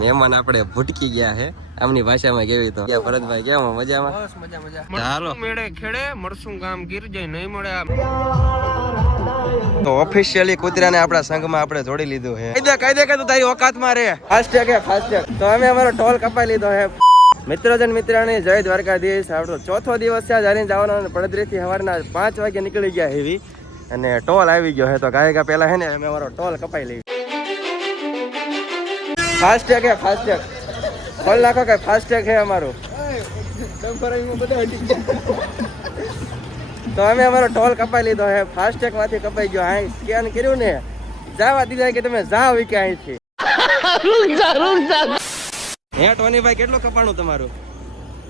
મહેમાન આપણે ભૂટકી ગયા છે. આમની ભાષામાં કેવી તો? ભરતભાઈ કેમ? મજામાં? બસ મજા મજા ચાલો. મેળે ખેડે મરસું ગામ ગીર નહીં મળે તો ઓફિશિયલી કૂતરાને આપણા સંઘમાં આપણે જોડી લીધું છે. કાયદે કાયદે કે તો તારી ઓકાતમાં રે ફાસ્ટેગ હે ફાસ્ટેગ તો અમે અમારો ટોલ કપાઈ લીધો છે. મિત્રજન મિત્રાણી જય દ્વારકાધીશ. આપણો ચોથો દિવસ છે જારીને જવાનો પડદરીથી સવારના પાંચ વાગે નીકળી ગયા હેવી અને ટોલ આવી ગયો છે. તો ગાયકા પહેલા છે ને અમે અમારો ટોલ કપાઈ લઈ ફાસ્ટેગ હે ફાસ્ટેગ ખોલ નાખો કે ફાસ્ટેગ હે અમારું. તો અમે અમારો ટોલ કપાઈ લીધો હે. ફાસ્ટેગમાંથી કપાઈ ગયો. અહીં સ્કેન કર્યું ને. જાવા દીધા કે તમે જાઓ કે અહીંથી હે ટોનીભાઈ કેટલું કપાણું તમારું?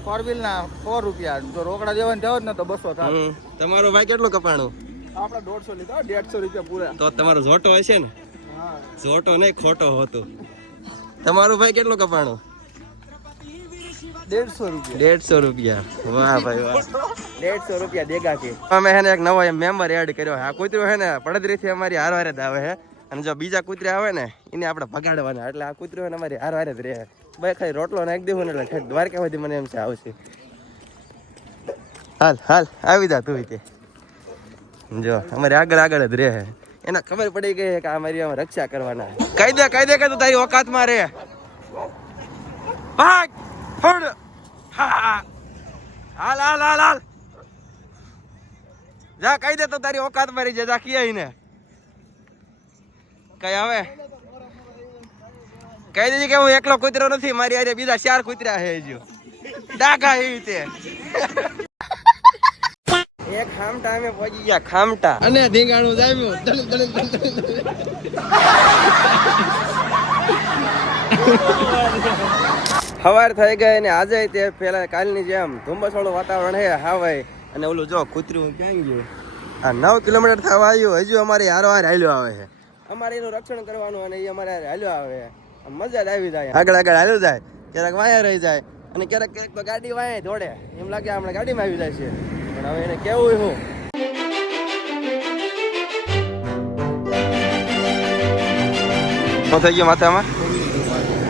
ફોર વ્હીલ ના સો રૂપિયા. જો રોકડા દેવા જ ને તો બસો થાય. તમારો ભાઈ કેટલું કપાણું? આપણે દોઢસો લીધો દેડસો રૂપિયા પૂરા. તો તમારો ઝોટો હશે ને? હા. ઝોટો નહીં ખોટો હતો. તમારું ભાઈ કેટલું કપાણું? દેડસો રૂપિયા. વાહ ભાઈ વાહ. દેડસો રૂપિયા દેગા કે. અમે હે ને એક નવો મેમ્બર એડ કર્યો આ કૂતરું છે ને પડદરીથી અમારી હારવારે જ આવે હે. અને જો બીજા કૂતરા આવે ને એને આપણે ભગાડવાના. એટલે આ કૂતરું ને અમારી હારવારે જ રહે. ભાઈ ખાલી રોટલો નાખી દેવું ને એટલે દ્વારકા સુધી મને એમ છે આવશે. હાલ હાલ આવી જા તું તે. જો અમારે આગળ આગળ જ રહે એના ખબર પડી ગઈ કે આ મારી રક્ષા કરવાના. કહી દે કહી દે કે તું તારી ઓકાતમાં રે ભાગ, ફળ. હાલ હાલ હાલ હાલ. જા, કહી દે તો તારી ઓકાત મારી જા જા કિયા ને કઈ આવે? કહી દેજે કે હું એકલો કૂતરો નથી. મારી આજે બીજા ચાર કૂતરા છે હજુ. ડાઘા એ રીતે. એક ખામટા અમે પહોંચી ગયા ખામટા. અને ધીંગાણું જામ્યું દળ દળ દળ સવાર થઈ ગઈ ને આજે તે પેલા કાલની જેમ ધુમ્મસવાળું વાતાવરણ વાતાવરણ છે હાવાય અને ઓલું જો કૂતરું ક્યાં ગયું? આ નવ કિલોમીટર થવા આવ્યું હજુ અમારે હારો હાર હાલ્યો આવે છે. અમારે એનું રક્ષણ કરવાનું અને એ અમારે હાલ્યો આવે મજા જ આવી જાય આગળ આગળ હાલ્યો જાય. ક્યારેક વાયા રહી જાય અને ક્યારેક ક્યારેક તો ગાડી વાય દોડે. એમ લાગે આપણે ગાડીમાં આવી જાય છે. પણ હવે એને કેવું હું. થઈ ગયો માથામાં?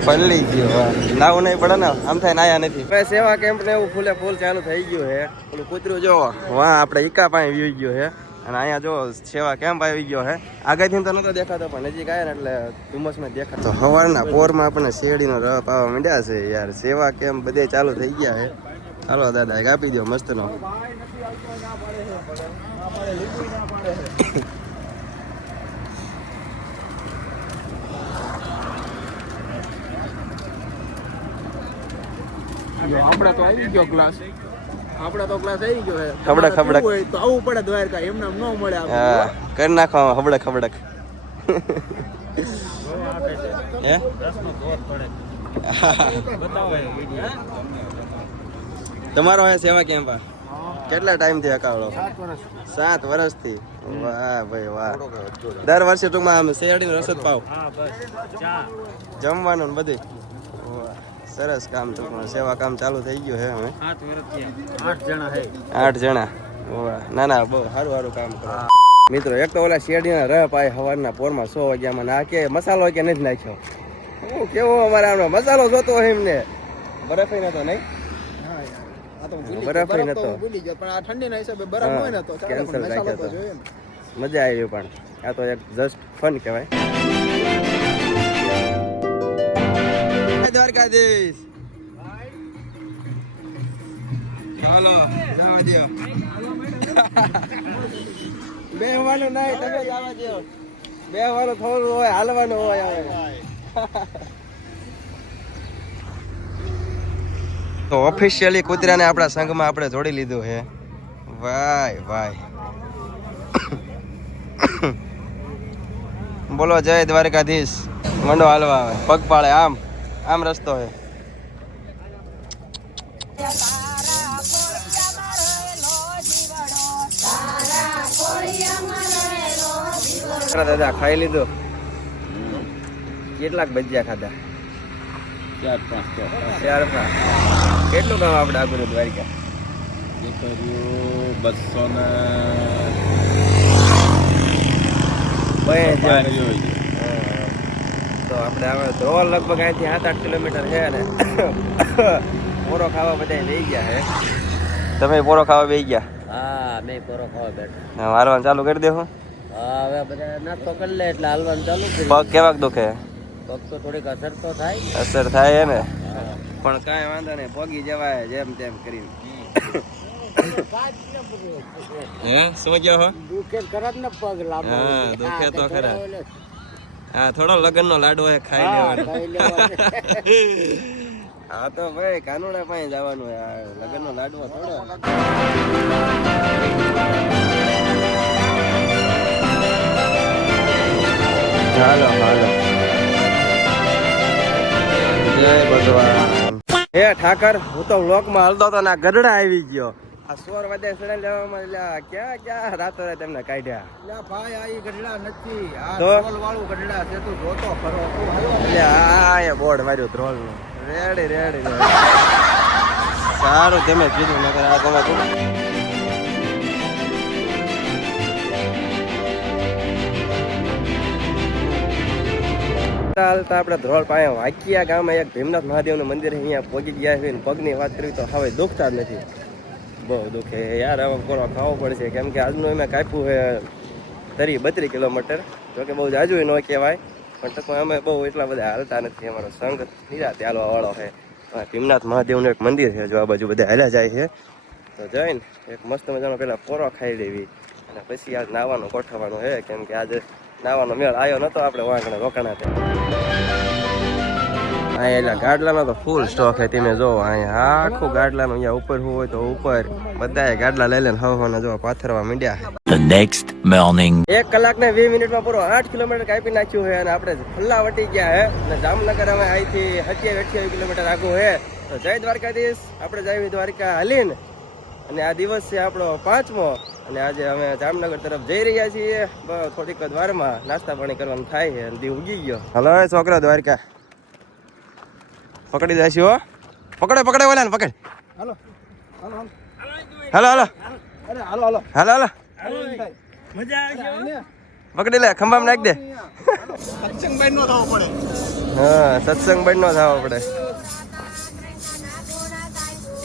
પલ્લી ગયો. નાવું નહીં પડે ને આમ થાય નાયા નથી. હવે સેવા કેમ્પ ને એવું ફૂલે ફૂલ ચાલુ થઈ ગયું છે. ઓલું કૂતરું જો વાહ આપણે ઈકા પાસે વી ગયો છે. અને અહીંયા જો સેવા કેમ્પ આવી ગયો હે આગળથી તો નતો દેખાતો પણ નજીક આવ્યા ને એટલે ધુમ્મસમાં દેખાતો. સવારના પોરમાં આપણને શેરડીનો રહ પાવા માંડ્યા છે યાર. સેવા કેમ્પ બધે ચાલુ થઈ ગયા છે. હાલો દાદા એક આપી દો મસ્તનો. તો આવી ગયો ક્લાસ આપણે તો ક્લાસ આવી ગયો છે. ખબડક, ખબડક. તો આવવું પડે દ્વારકા એમ આમ ન મળે હા કરી નાખો આમાં હબડક હબડક હે? તમારો અહીંયા સેવા કેમ્પ આ? કેટલા ટાઈમથી અકાવડો સાત વર્ષ સાત વર્ષથી વાહ ભાઈ વાહ. દર વર્ષે ટૂંકમાં આમ શેરડીનો રસદ પાવ? જમવાનું ને બધું? વાહ, સરસ કામ ટૂંકમાં. સેવા કામ ચાલુ થઈ ગયું છે હવે. આઠ જણા આઠ જણા. વાહ ના ના બહુ સારું સારું કામ કરો. મિત્રો એક તો ઓલા શેરડીના રહ પાય સવારના પોરમાં સો વાગ્યામાં ના કે મસાલો કે નથી નાખ્યો? હું કેવો અમારે આનો મસાલો જોતો હોય એમને? બરફ નતો નહીં? હા તો બરફ ગયો પણ આ ઠંડીના હિસાબે બરફ હોય ને તો કેન્સલ રાખ્યો તો તો. જોઈએ ને. મજા આવી પણ. આ તો એક જસ્ટ ફન કહેવાય. દ્વારકાધીશ. ચાલો જવા દો બેહવાનું નહીં તમે જવા દો બેહવાનું થોડું હોય હાલવાનું હોય હવે. તો ઓફિશિયલી કુતરાને આપણા સંઘમાં આપણે જોડી લીધું છે. વાય વાય. બોલો જય દ્વારકાધીશ. મંડો હાલવા આવે. પગપાળે આમ આમ રસ્તો છે. દાદા ખાઈ લીધું? કેટલાક ભજીયા ખાધા? ચાર પાંચ ચાર પાંચ કેટલું કામ આપણે આગળ દ્વારિકા? બસો. ને બે હજાર. જોઈ હા. તો આપણે હવે ધ્રોલ લગભગ અહીંથી સાત આઠ કિલોમીટર છે ને પોરો ખાવા બધા લઈ ગયા હે તમે પોરો ખાવા બેસી ગયા? હા મેં પોરો ખાવા બેઠા. હા, ચાલુ કરી દેવું હા હવે બધા નાસ્તો કરી લે એટલે હાલવાનું ચાલુ કેવાક દુખે? પગ તો થોડીક અસર તો થાય. અસર થાય હે. ને પણ કાંઈ વાંધો નહીં ભોગી જવાય જેમ તેમ કરીને. હે શું હો દુખે ખરાબ ને પગ લાંબો. હા, દુખે તો ખરા. હા થોડો લગ્નનો લાડવો હે ખાઈ લેવાનો. હા તો ભાઈ કાનુડા પાસે જવાનું હે આ લગ્નનો લાડવો થોડો. ચાલો હાલો. ભગવાન હે ઠાકર હું તો વ્લોગમાં હલતો તો ના ગઢડા આવી ગયો. આ સોર વધે સડે લેવામાં આ ક્યાં ક્યાં રાતો રાત એમને કાઢ્યા. ભાઈ આ ગઢડા નથી. આ? ઢોલ વાળું ગઢડા છે તું જોતો ખરો લ્યા આ એ બોર્ડ માર્યું ધ્રોલનું રેડી રેડી રેડી. સારું તમે કીધું નકર આ તમે કીધું. ચાલતા આપણે ધ્રોળ પાસે વાંકિયા ગામે એક ભીમનાથ મહાદેવનું મંદિર. અહીંયા પહોંચી ગયા છે પગની વાત કરવી તો હવે દુખતા જ નથી. બહુ દુખે યાર હવે પૂરો ખાવો પડશે. કેમ કે આજનું અમે કાપ્યું છે તરી બત્રીસ કિલોમીટર. જોકે બહુ જાજુ ન કહેવાય, પણ ટૂંકમાં અમે બહુ એટલા બધા હાલતા નથી. અમારો સંઘ નિરાતે હાલવા વાળો છે ભીમનાથ મહાદેવનું એક મંદિર છે, જો આ બાજુ બધા હાલ્યા જાય છે. તો જઈને એક મસ્ત મજાનો પહેલાં પોરો ખાઈ લેવી. અને પછી આજ નાવાનું ગોઠવવાનું છે. કેમ કે આજે નાવાનો મેળ આવ્યો નતો આપણે વાંકણે રોકાણા તે અહીંયા એટલે ગાડલાનો તો ફૂલ સ્ટોક છે તમે જો અહીંયા. આખું ગાડલાનું અહીંયા ઉપર હોય તો ઉપર બધાએ ગાડલા લઈ લઈને હવ હવને જો પાથરવા માંડ્યા The next morning. એક કલાક ને વીસ મિનિટમાં પૂરો આઠ કિલોમીટર કાપી નાખ્યું છે અને આપણે ફલ્લા વટી ગયા હે અને જામનગર અમે અહીંથી સત્યાવીસ અઠ્યાવીસ કિલોમીટર આગળ છે. તો જય દ્વારકાધીશ. આપણે જઈએ દ્વારકા હાલીને. અને આ દિવસ છે આપણો પાંચમો. અને આજે અમે જામનગર તરફ જઈ રહ્યા છીએ. થોડીક દ્વારમાં નાસ્તા પાણી કરવાનું થાય છે અને દી ઉગી ગયો. હલો છોકરા દ્વારકા. પકડી જઈશું હો. પકડે પકડે ઓલા ને પકડ. હાલો. હાલો હાલો. હાલો હાલો. હાલો હાલો. હાલો હાલો. પકડી લે ખંભામાં નાખ દે. સત્સંગભાઈ નો થવો પડે. હા સત્સંગ બેન નો થવો પડે.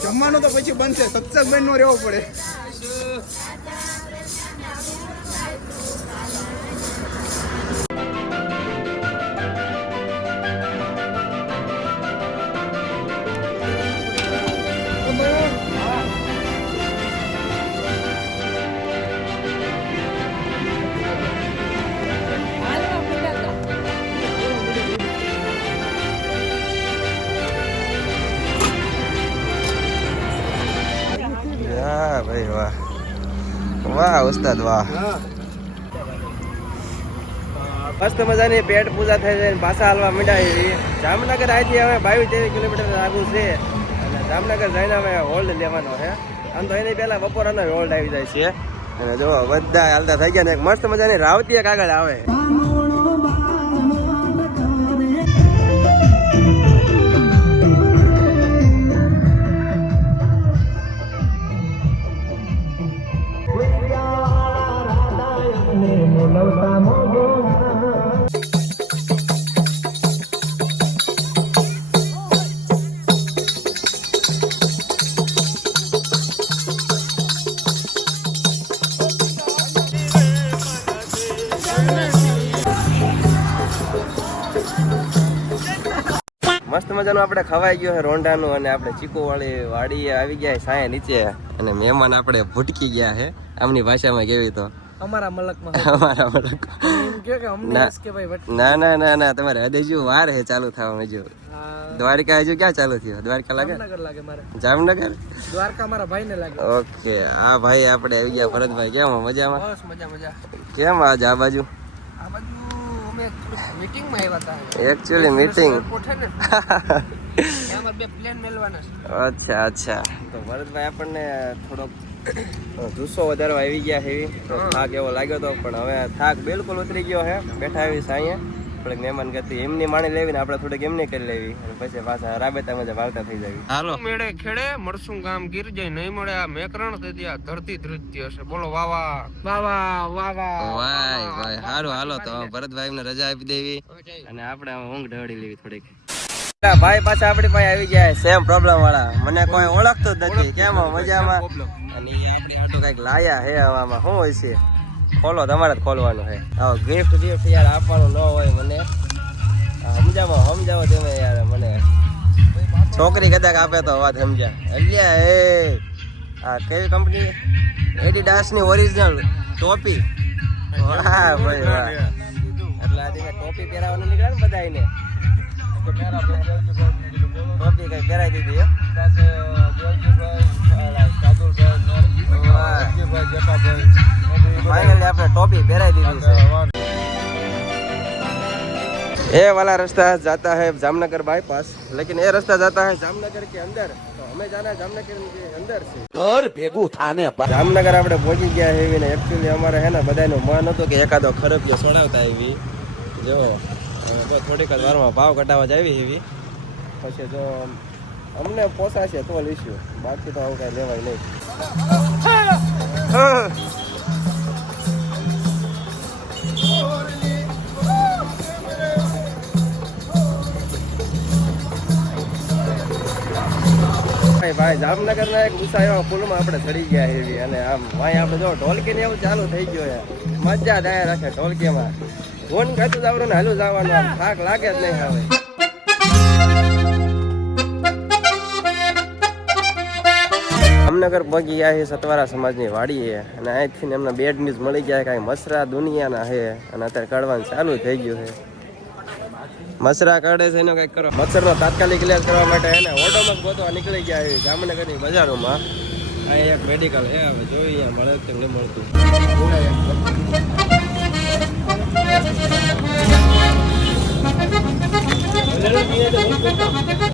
જમવાનું તો પછી બનશે. સત્સંગભાઈ નો રહેવો પડે. ઉસ્તાદ વાહ. મસ્ત મજાની પેટ પૂજા થઈ જાય ને પાછા હાલવા મીડાવી. જામનગર અહીંથી હવે બાવીસ ત્રેવીસ કિલોમીટર આગું છે. અને જામનગર જઈને અમે હોલ્ડ લેવાનો છે. આમ તો એની પહેલા બપોરનો હોલ્ડ આવી જાય છે. અને જો બધા હાલતા થઈ ગયા ને એક મસ્ત મજાની રાવતી એક આગળ આવે. મસ્ત આપણે ખવાઈ ગયો છે રોંઢાનું અને આપણે ચીકુ વાળી વાડી આવી ગયા સાયા નીચે અને મહેમાન આપણે ભૂટકી ગયા છે. આમની ભાષામાં કેવી તો? અમારા મલકમાં અમારા મલક. ના. ના ના ના તમારે હજુ વાર હે ચાલુ થવા હજુ દ્વારકા હજુ ક્યાં ચાલુ થયું? દ્વારકા લાગે? જામનગર દ્વારકા મારા ભાઈને લાગે. ઓકે આ ભાઈ આપણે આવી ગયા ભરતભાઈ. કેમ મજામાં? બસ મજા મજા. કેમ આજ આ બાજુ? આ બધું અમે મીટિંગમાં આવ્યા હતા. એકચ્યુઅલી મીટિંગ ને? બે પ્લેન મેળવાના છે. અચ્છા અચ્છા. તો ભરતભાઈ આપણને થોડોક જુસ્સો વધારવા આવી ગયા છે એવી. તો થાક એવો લાગ્યો હતો પણ હવે થાક બિલકુલ ઉતરી ગયો હે. બેઠા આવી સાંયે થોડીક મહેમાન ગતિ એમની માણી લેવી ને આપણે થોડીક એમની કરી લેવી. અને પછી પાછા રાબેતા મજા વાળતા થઈ જાવી. હાલો. મેળે ખેડે મળશું ગામ ગીર નહીં મળે આ મેકરણ તે ત્યાં ધરતી ધૃત્ય છે બોલો વાવા. વાવા વાવા. વાય વાય. હારું હાલો તો ભરતભાઈ ને રજા આપી દેવી. અને આપણે ઊંઘ ઢળી લેવી થોડીક. ભાઈ પાછા આપણી પાસે આવી ગયા સેમ પ્રોબ્લેમ વાળા. મને કોઈ ઓળખતું જ નથી. કેમ મજામાં? અને આપણી આટલું કંઈક લાયા હે હવામાં. શું હોય છે? ખોલો, તમારે જ ખોલવાનું છે. આવો ગિફ્ટ ગિફ્ટ યાર આપવાનું ન હોય મને. સમજાવો સમજાવો તમે યાર મને. છોકરી કદાચ આપે તો વાત સમજ્યા. અલ્યા, એ, આ કેવી કંપની એડિડાસની ઓરિજિનલ ટોપી? વાહ ભાઈ, વાહ. એટલે આજે ટોપી પહેરાવાનું નીકળ્યા ને બધાયને? ટોપી કઈ પહેરાઈ દીધી, હે? ફાઇનલી આપણે ટોપી પહેરાઈ દીધી છે. એ વાલા રસ્તા જતા હે જામનગર બાયપાસ લેકિન એ રસ્તા જતા હે જામનગર કે અંદર. તો અમે જાના જામનગર કે અંદર છે. ઘર ભેગું થાને જામનગર આપણે પહોંચી ગયા હેવી ને એક્ચ્યુઅલી અમારે હે ને બધાનું મન હતું કે એકાદો ખરબિયો સડાવતા આવી જો થોડીક જ વારમાં ભાવ કટાવા જ આવી એવી પછી જો અમને પોસાશે તો લઈશું બાકી તો આવું કાંઈ લેવાય નહીં. ભાઈ ભાઈ, જામનગરના એક એવા પુલમાં આપણે ચડી ગયા એવી. અને આમ, ભાઈ, આપણે જો ઢોલકી ને એવું ચાલુ થઈ ગયો છે. મજા આયા રાખે ઢોલકીમાં. ફોન ખાતું જવાનું ને હાલું જવાનું. આમ થાક લાગે જ નહીં હવે. જામનગર પહોંચી ગયા છે સતવારા સમાજની વાડીએ અને અહીંથી એમના બેડ ન્યૂઝ મળી ગયા કાંઈ મસરા દુનિયાના છે. અને અત્યારે કાઢવાનું ચાલુ થઈ ગયું છે. મસરા કાઢે છે, એનો કંઈક કરો. મચ્છરનો તાત્કાલિક ઇલાજ કરવા માટે એને ઓટોમાં ગોતવા નીકળી ગયા છે જામનગરની બજારોમાં. આ એક મેડિકલ એ હવે જોઈએ, મળે કે નહીં મળતું.